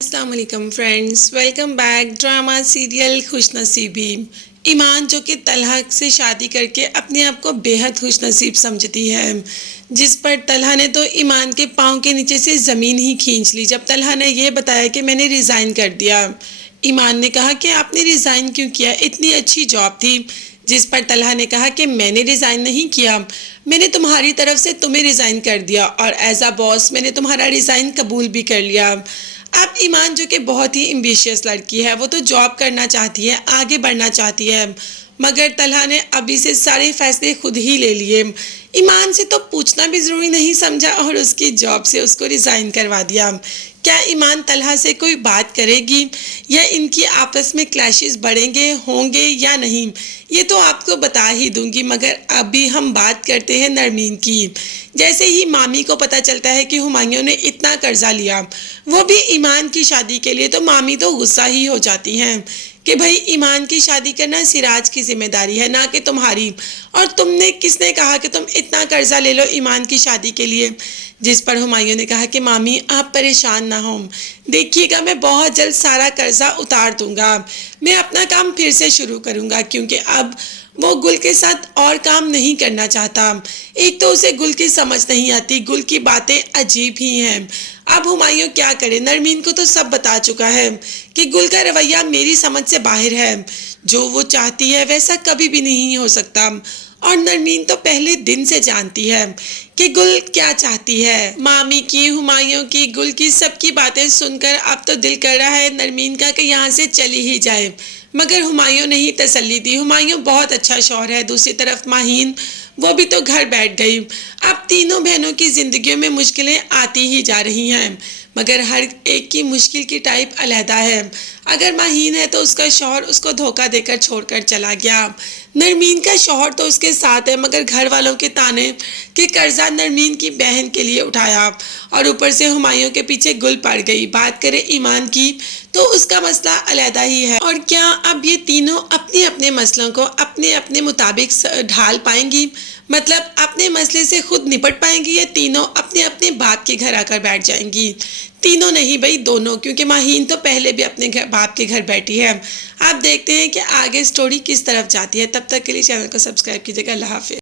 अस्सलाम वालेकुम friends, welcome back. Drama serial खुश नसीबी। ईमान जो कि तलहा से शादी करके अपने आप को बेहद खुश नसीब समझती है, जिस पर तलहा ने तो ईमान के पाँव के नीचे से ज़मीन ही खींच ली जब तलहा ने यह बताया कि मैंने रिज़ाइन कर दिया। ईमान ने कहा कि आपने रिज़ाइन क्यों किया, इतनी अच्छी जॉब थी। जिस पर तलहा ने कहा कि मैंने रिज़ाइन नहीं किया, मैंने तुम्हारी तरफ से तुम्हें रिज़ाइन कर दिया और एज अ बॉस मैंने तुम्हारा रिज़ाइन कबूल भी कर लिया। अब ईमान जो कि बहुत ही एम्बिशियस लड़की है, वो तो जॉब करना चाहती है, आगे बढ़ना चाहती है, मगर तलहा ने अभी से सारे फैसले खुद ही ले लिए। ईमान से तो पूछना भी ज़रूरी नहीं समझा और उसकी जॉब से उसको रिज़ाइन करवा दिया। क्या ईमान तलहा से कोई बात करेगी या इनकी आपस में क्लैशेस बढ़ेंगे होंगे या नहीं, ये तो आपको बता ही दूंगी। मगर अभी हम बात करते हैं नरमीन की। जैसे ही मामी को पता चलता है कि हुमायूं ने इतना कर्जा लिया, वो भी ईमान की शादी के लिए, तो मामी तो गुस्सा ही हो जाती हैं कि भाई ईमान की शादी करना सिराज की जिम्मेदारी है, ना कि तुम्हारी, और तुमने किसने कहा कि तुम इतना कर्जा ले लो ईमान की शादी के लिए। जिस पर हुमायूं ने कहा कि मामी आप परेशान ना हो, देखिएगा मैं बहुत जल्द सारा कर्जा उतार दूंगा, मैं अपना काम फिर से शुरू करूंगा, क्योंकि अब वो गुल के साथ और काम नहीं करना चाहता। एक तो उसे गुल की समझ नहीं आती, गुल की बातें अजीब ही हैं। अब हुमायूं क्या करे, नरमीन को तो सब बता चुका है कि गुल का रवैया मेरी समझ से बाहर है, जो वो चाहती है वैसा कभी भी नहीं हो सकता। और नरमीन तो पहले दिन से जानती है कि गुल क्या चाहती है। मामी की, हुमायूं की, गुल की सबकी बातें सुनकर अब तो दिल कर रहा है नरमीन का कि यहाँ से चली ही जाए, मगर हुमायूं ने ही तसल्ली दी। हुमायूं बहुत अच्छा शौहर है। दूसरी तरफ माहीन, वो भी तो घर बैठ गई। अब तीनों बहनों की जिंदगियों में मुश्किलें आती ही जा रही हैं, मगर हर एक की मुश्किल की टाइप अलहदा है। अगर माहीन है तो उसका शौहर उसको धोखा देकर छोड़कर चला गया। नरमीन का शौहर तो उसके साथ है, मगर घर वालों के ताने कि कर्जा नरमीन की बहन के लिए उठाया, और ऊपर से हुमायूं के पीछे गुल पड़ गई। बात करें ईमान की तो उसका मसला अलहदा ही है। और क्या अब ये तीनों अपने अपने मसलों को अपने अपने मुताबिक ढाल पाएंगी, मतलब अपने मसले से खुद निपट पाएंगी, या तीनों अपने अपने बाप के घर आकर बैठ जाएंगी? तीनों नहीं भाई, दोनों, क्योंकि माहीन तो पहले भी अपने बाप के घर बैठी है। आप देखते हैं कि आगे स्टोरी किस तरफ जाती है। तब तक के लिए चैनल को सब्सक्राइब कीजिएगा। अल्लाह हाफिज़।